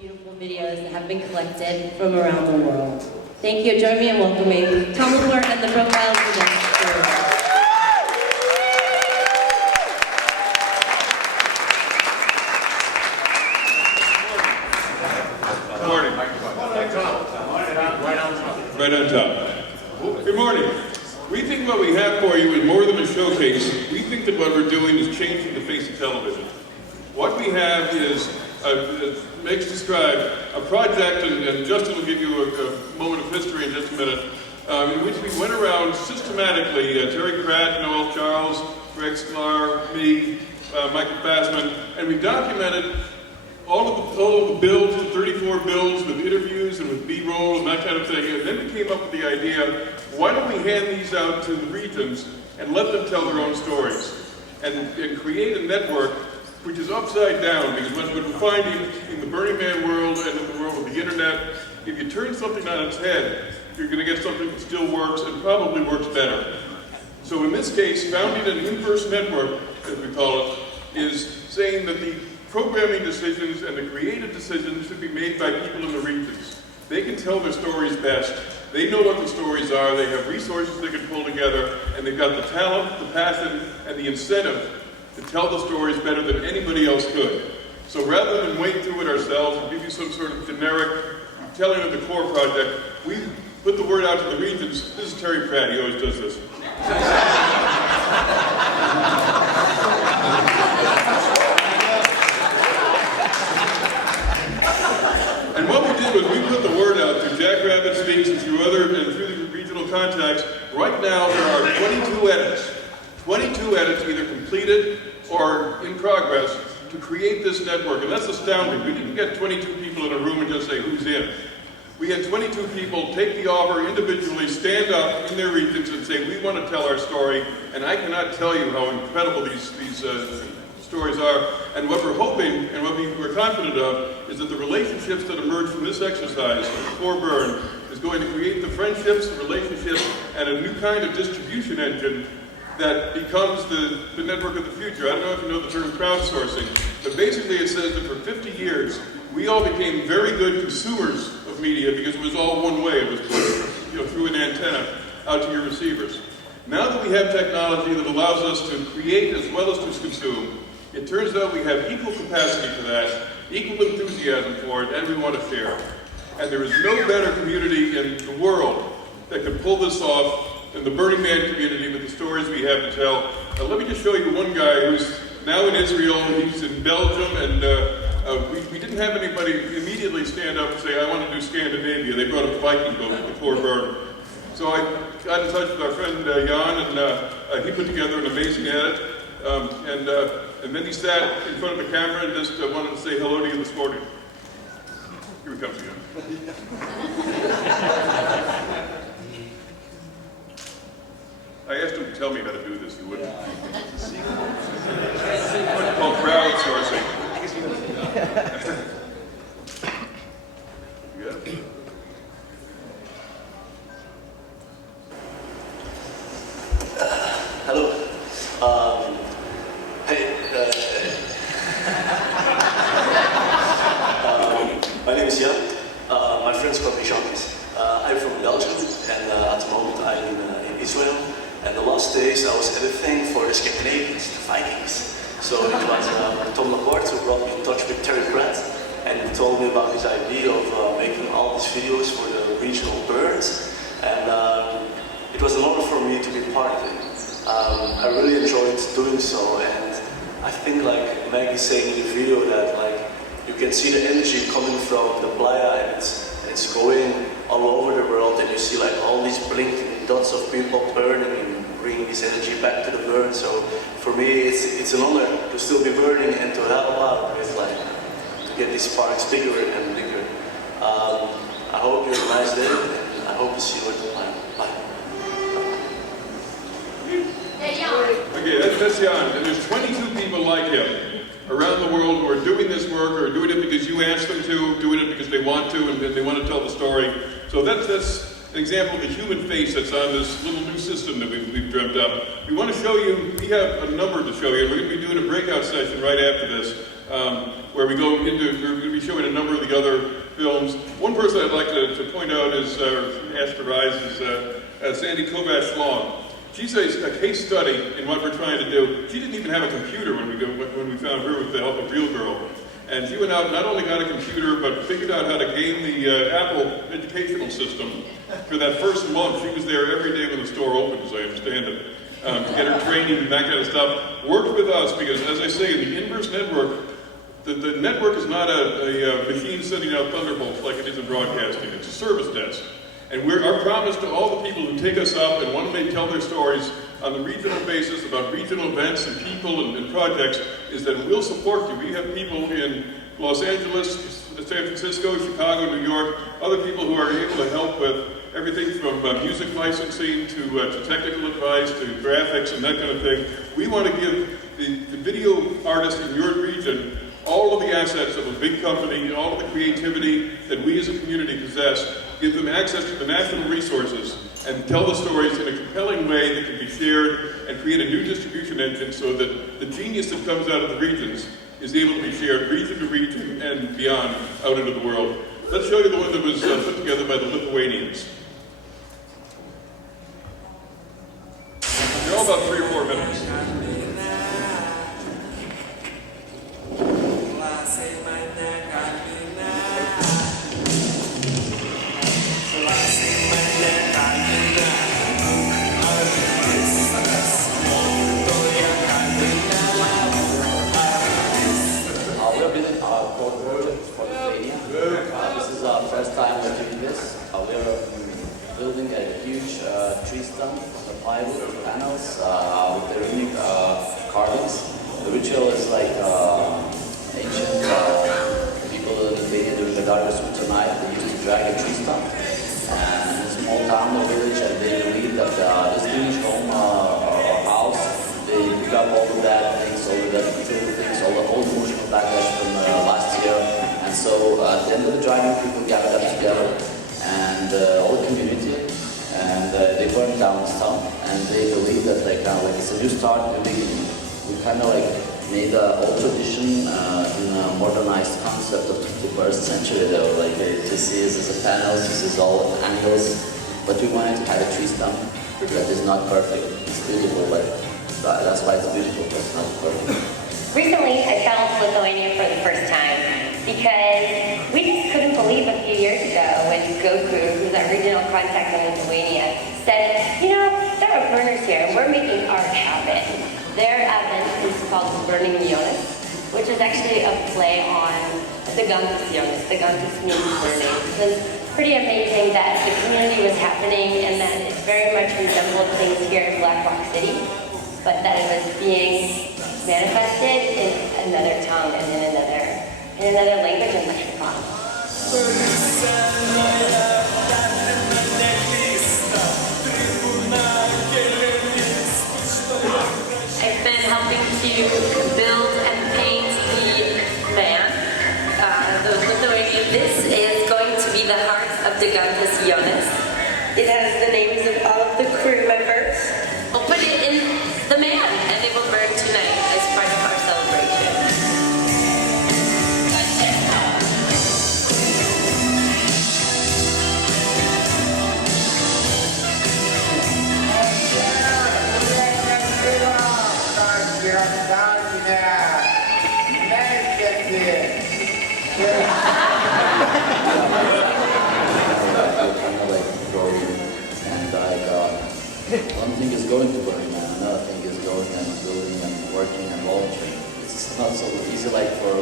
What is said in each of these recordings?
beautiful videos that have been collected from around the world. Thank you. Join me in welcoming Tom Lord and the Breakout for this tour. Good morning. Right on top. Good morning. We think what we have for you is more than a showcase. We think that what we're doing is changing the face of television. What we have is, Meg's described, a project, and Justin will give you a moment of history in just a minute, in which we went around systematically, Terry Pratt, Noel Charles, Greg Sklar, me, Michael Fassman, and we documented all of the builds, the 34 builds with interviews and with B-roll and that kind of thing, and then we came up with the idea, why don't we hand these out to the regions and let them tell their own stories, and create a network which is upside down, because what we're finding in the Burning Man world and in the world of the internet, if you turn something on its head, you're going to get something that still works and probably works better. So in this case, founding an inverse network, as we call it, is saying that the programming decisions and the creative decisions should be made by people in the regions. They can tell their stories best. They know what the stories are, they have resources they can pull together, and they've got the talent, the passion, and the incentive to tell the stories better than anybody else could. So rather than wade through it ourselves and give you some sort of generic telling of the core project, we put the word out to the regions. This is Terry Pratt, he always does this. And what we did was we put the word out through Jackrabbit Speaks and through the regional contacts. Right now there are 22 edits. 22 edits either completed or in progress to create this network. And that's astounding. We didn't get 22 people in a room and just say, who's in? We had 22 people take the offer individually, stand up in their regions and say, we want to tell our story. And I cannot tell you how incredible these stories are. And what we're hoping, and what we're confident of, is that the relationships that emerge from this exercise, the core burn, is going to create the friendships, the relationships, and a new kind of distribution engine that becomes the network of the future. I don't know if you know the term crowdsourcing, but basically it says that for 50 years, we all became very good consumers of media because it was all one way. It was put, through an antenna out to your receivers. Now that we have technology that allows us to create as well as to consume, it turns out we have equal capacity for that, equal enthusiasm for it, and we want to share. And there is no better community in the world that can pull this off than the Burning Man community with the stories we have to tell. Let me just show you one guy who's now in Israel, he's in Belgium, and we didn't have anybody immediately stand up and say, I want to do Scandinavia. They brought a Viking boat, the core burn. So I got in touch with our friend Jan, and he put together an amazing edit. And then he sat in front of the camera and just wanted to say hello to you this morning. Here he comes again. I asked him to tell me how to do this, he wouldn't. It's called crowdsourcing. Yeah. Hello. My name is Jan. My friends call me Jean-Pierre. I'm from Belgium, and at the moment I'm in Israel. And the last days I was editing for the Scandinavians, the Vikings. So it was Tom Laporte who brought me in touch with Terry Pratt, and he told me about this idea of making all these videos for the regional birds. And it was an honor for me to be part of it. I really enjoyed doing so, and I think like Meg is saying in the video that you can see the energy coming from the playa, and it's going all over the world, and you see all these blinking dots of people burning and bringing this energy back to the burn. So for me, it's an honor to still be burning and to help out with to get these sparks bigger and bigger. I hope you have a nice day, and I hope to see you at the playa. Bye. Okay, that's Jan, and there's 22 people like him around the world who are doing this work, or doing it because you asked them to, doing it because they want to, and they want to tell the story. So that's an example of the human face that's on this little new system that we've dreamt up. We want to show you have a number to show you. We're going to be doing a breakout session right after this, where we're going to be showing a number of the other films. One person I'd like to point out is, ask to rise, is Sandy Kovash-Long. She's a case study in what we're trying to do. She didn't even have a computer when we found her with the help of Real Girl. And she went out and not only got a computer, but figured out how to game the Apple educational system. For that first month, she was there every day when the store opened, as I understand it, to get her training and that kind of stuff. Worked with us because, as I say, in the inverse network, the network is not a machine sending out thunderbolts like it is in broadcasting. It's a service desk. And our promise to all the people who take us up and want to tell their stories on the regional basis about regional events and people and projects is that we'll support you. We have people in Los Angeles, San Francisco, Chicago, New York, other people who are able to help with everything from music licensing to technical advice to graphics and that kind of thing. We want to give the video artists in your region all of the assets of a big company, all of the creativity that we as a community possess, give them access to the national resources, and tell the stories in a compelling way that can be shared and create a new distribution engine so that the genius that comes out of the regions is able to be shared region to region and beyond out into the world. Let's show you the one that was put together by the Lithuanians. They're all about 3 or 4 minutes. We're building our core project for Lithuania. This is our first time we're doing this. We're building a huge tree stump on the plywood panels with the unique carvings. The ritual is like ancient people in Lithuania during the darkest winter night. They used to drag a tree stump and in a small town or village, and they believe that this village home or house, they pick up all the bad things, all the material things, all the old emotional backlash from last year. And so at the end of the dragging, people gathered up together, and all the community, and they burned down the stump, and they believe that like it's a new start, new beginning. We kind of like made an old tradition in a modernized concept of the 21st century though. Like this is a panels, this is all angles, but we wanted to have a tree stump that is not perfect. It's beautiful, but that's why it's beautiful, but it's not perfect. Recently, I fell to Lithuania for the first time because we just couldn't believe a few years ago when Goku, who's our regional contact in Lithuania, said, you know, there are burners here and we're making art happen. Their event is called Burning Jonas, which is actually a play on the Gantus Jonas. The Gantus means burning. It was pretty amazing that the community was happening and that it very much resembled things here in Black Rock City, but that it was being manifested in another tongue and in another language and lexicon. I've been helping to build and paint the van. This is going to be the heart of the Gantus Jonas. It has the names of all of the crew members. We'll put it in the man, and it will burn tonight as part of our celebration. One thing is going to burn, and another thing is going and building and working and volunteering. It's not so easy like for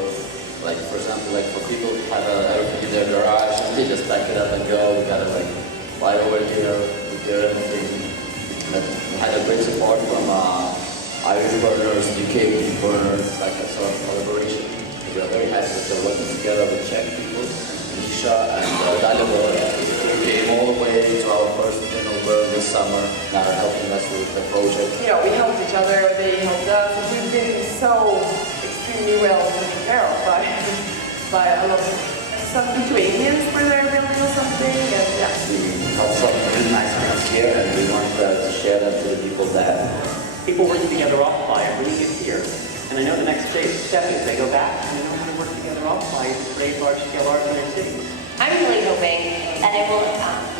example, like for people who have everything in their garage and they just pack it up and go. We gotta like fly over here, repair everything. But we had a great support from Irish burners, UK burners, like a sort of collaboration. We are very happy that we're working together with Czech people, Misha and Dalibor. We came all the way to our first general burn this summer, now they're helping us with the project. You know, we helped each other, they helped us. We've been so extremely well taken care of by a lot of some Lithuanians were there building or something, and yeah. We have some really nice things here, and we want to share them to the people there. people working together off-by and bringing it here. And I know the next step is they go back and they know how to work together off-by to create large-scale art in their cities. I'm really hoping that it will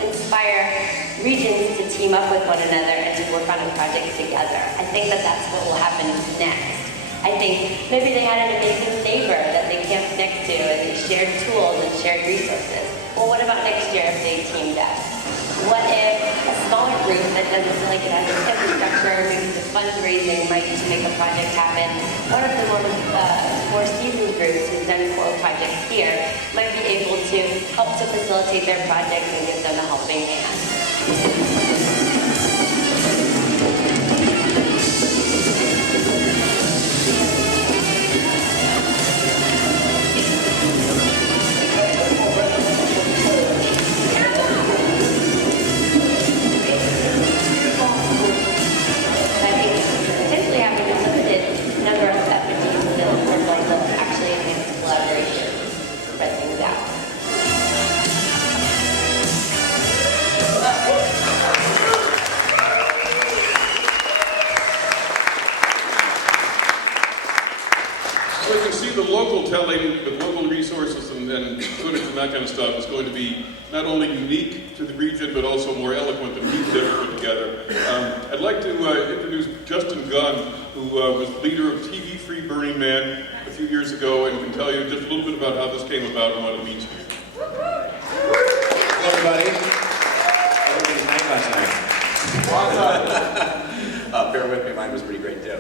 inspire regions to team up with one another and to work on a project together. I think that that's what will happen next. I think maybe they had an amazing neighbor that they camped next to and they shared tools and shared resources. Well, what about next year if they teamed up? What if a smaller group that doesn't feel like it has the infrastructure, maybe the fundraising might to make a project happen? What if the more seasoned groups who've done core projects here might be able to help to facilitate their projects and give them a helping hand? So you can see the local telling with local resources and footage and that kind of stuff is going to be not only unique to the region, but also more eloquent than we could ever put together. I'd like to introduce Justin Gunn, who was leader of TV Free Burning Man a few years ago and can tell you just a little bit about how this came about and what it means to you. Hello, everybody. Everybody's night last night. Bear with me, mine was pretty great too.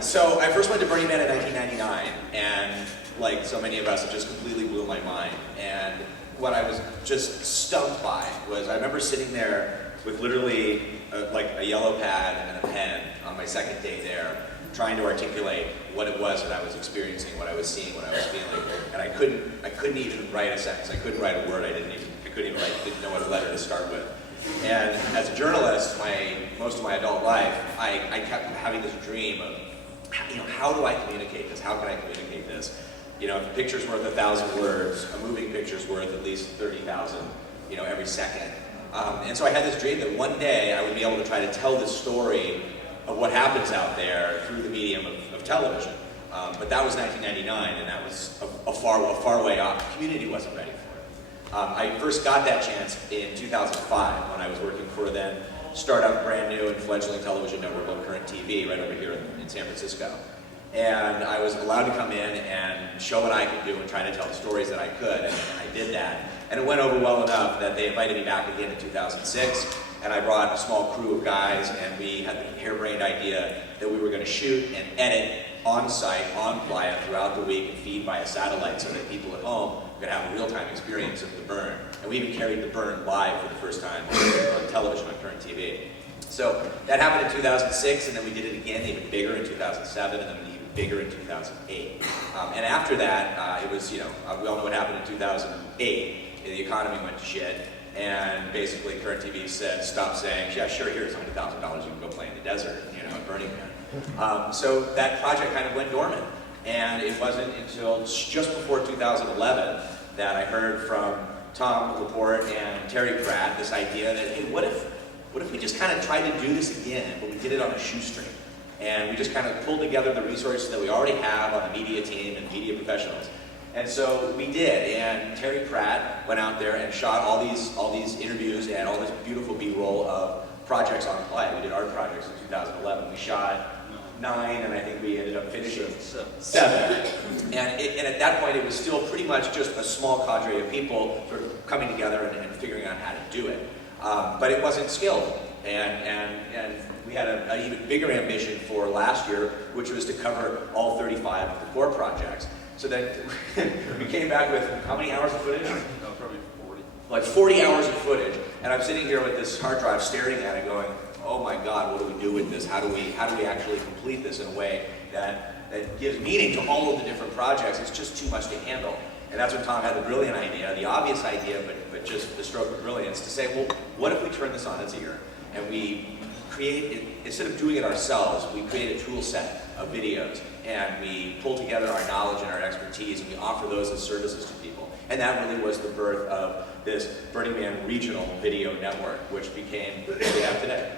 So I first went to Burning Man in 1999, and like so many of us, it just completely blew my mind. And what I was just stumped by was I remember sitting there with literally like a yellow pad and a pen on my second day there, trying to articulate what it was that I was experiencing, what I was seeing, what I was feeling, and I couldn't even write a sentence. I couldn't write a word. Didn't know what letter to start with. And as a journalist, most of my adult life, I kept having this dream of, how do I communicate this? How can I communicate this? If a picture's worth 1,000 words, a moving picture's worth at least 30,000, every second. And so I had this dream that one day I would be able to try to tell this story of what happens out there through the medium of television. But that was 1999, and that was a far way off. The community wasn't ready for it. I first got that chance in 2005 when I was working for then startup, brand new and fledgling television network called Current TV right over here in San Francisco. And I was allowed to come in and show what I could do and try to tell the stories that I could, and I did that. And it went over well enough that they invited me back again in 2006, and I brought a small crew of guys, and we had the harebrained idea that we were going to shoot and edit on-site, on Playa throughout the week and feed via satellite so that people at home could have a real-time experience of the burn. And we even carried the burn live for the first time on television on Current TV. So that happened in 2006, and then we did it again, even bigger in 2007, and then even bigger in 2008. And after that, it was, we all know what happened in 2008. The economy went to shit, and basically Current TV said, stop saying, yeah, sure, here's $100,000, you can go play in the desert, at Burning Man. So that project kind of went dormant. And it wasn't until just before 2011 that I heard from Tom Laporte and Terry Pratt this idea that, hey, what if we just kind of tried to do this again, but we did it on a shoestring? And we just kind of pulled together the resources that we already have on the media team and media professionals. And so we did, and Terry Pratt went out there and shot all these interviews and all this beautiful B-roll of projects on play. We did art projects in 2011. We shot 9, and I think we ended up finishing 7. And at that point, it was still pretty much just a small cadre of people sort of coming together and figuring out how to do it. But it wasn't scalable, and we had an even bigger ambition for last year, which was to cover all 35 of the core projects. So that we came back with how many hours of footage? No, probably 40. Like 40 hours of footage, and I'm sitting here with this hard drive staring at it going, oh my God, what do we do with this? How do we actually complete this in a way that gives meaning to all of the different projects? It's just too much to handle. And that's when Tom had the brilliant idea, the obvious idea, but just the stroke of brilliance, to say, well, what if we turn this on its ear and we create, instead of doing it ourselves, we create a tool set of videos, and we pull together our knowledge and our expertise, and we offer those as services to people. And that really was the birth of this Burning Man regional video network, which became what we have today.